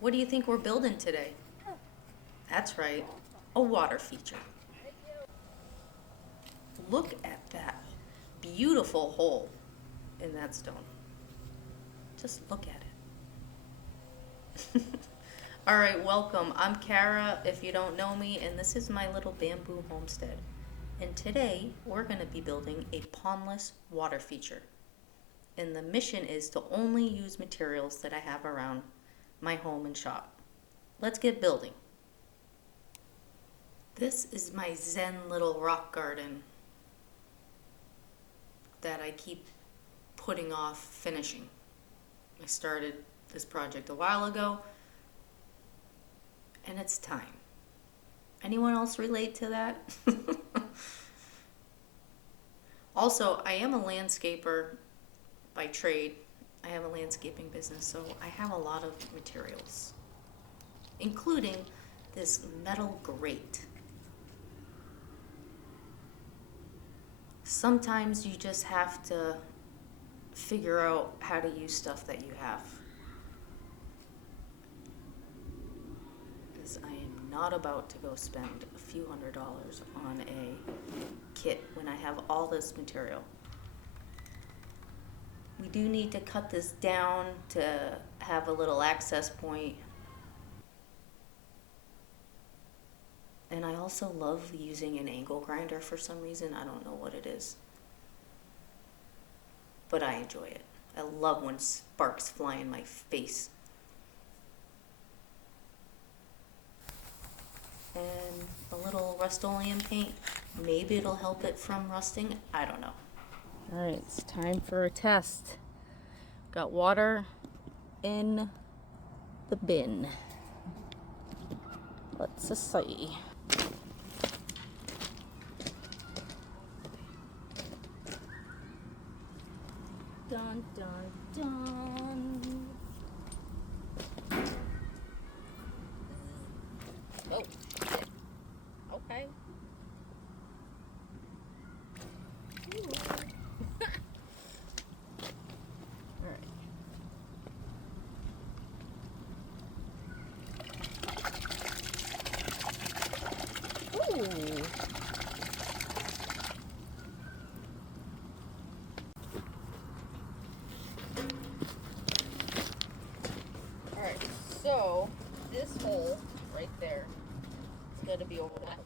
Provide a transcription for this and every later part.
What do you think we're building today? That's right, a water feature. Look at that beautiful hole in that stone. Just look at it. All right, welcome. I'm Kara, if you don't know me, and this is my little bamboo homestead. And today we're going to be building a pondless water feature. And the mission is to only use materials that I have around my home and shop. Let's get building. This is my zen little rock garden that I keep putting off finishing. I started this project a while ago, and it's time. Anyone else relate to that? Also, I am a landscaper by trade. I have a landscaping business, so I have a lot of materials, including this metal grate. Sometimes you just have to figure out how to use stuff that you have. Because I am not about to go spend a few $100s on a kit when I have all this material. We do need to cut this down to have a little access point. And I also love using an angle grinder for some reason. I don't know what it is. But I enjoy it. I love when sparks fly in my face. And a little Rust-Oleum paint. Maybe it'll help it from rusting. I don't know. All right, it's time for a test. Got water in the bin. Let's see. Dun, dun, dun. Oh, okay. All right. Ooh. Alright, so this hole right there is going to be over that.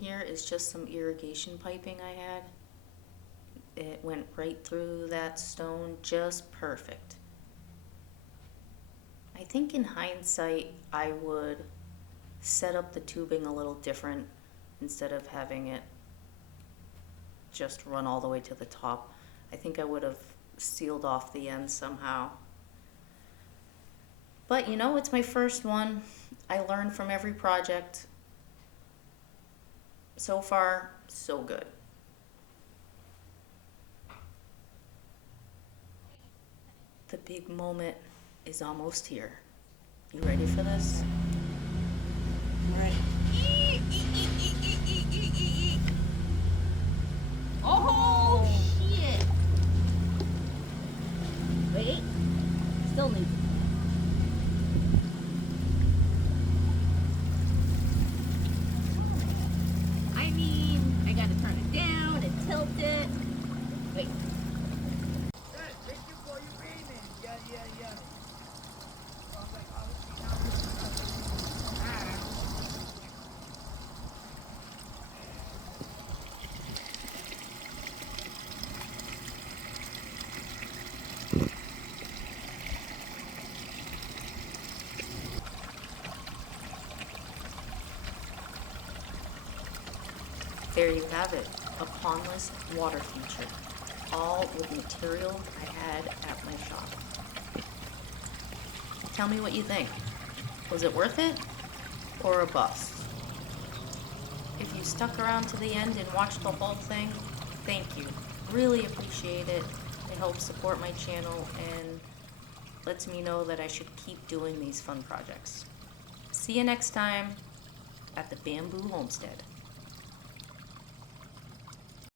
Here is just some irrigation piping I had. It went right through that stone, just perfect. I think in hindsight I would set up the tubing a little different instead of having it just run all the way to the top. I think I would have sealed off the ends somehow. But you know, it's my first one. I learn from every project. So far, so good. The big moment is almost here. You ready for this? All right. Oh, shit. Wait. Still needs. I mean, I gotta turn it down and tilt it. Wait. There you have it, a pondless water feature, all with material I had at my shop. Tell me what you think. Was it worth it or a bust? If you stuck around to the end and watched the whole thing, thank you. Really appreciate it. It helps support my channel and lets me know that I should keep doing these fun projects. See you next time at the Bamboo Homestead.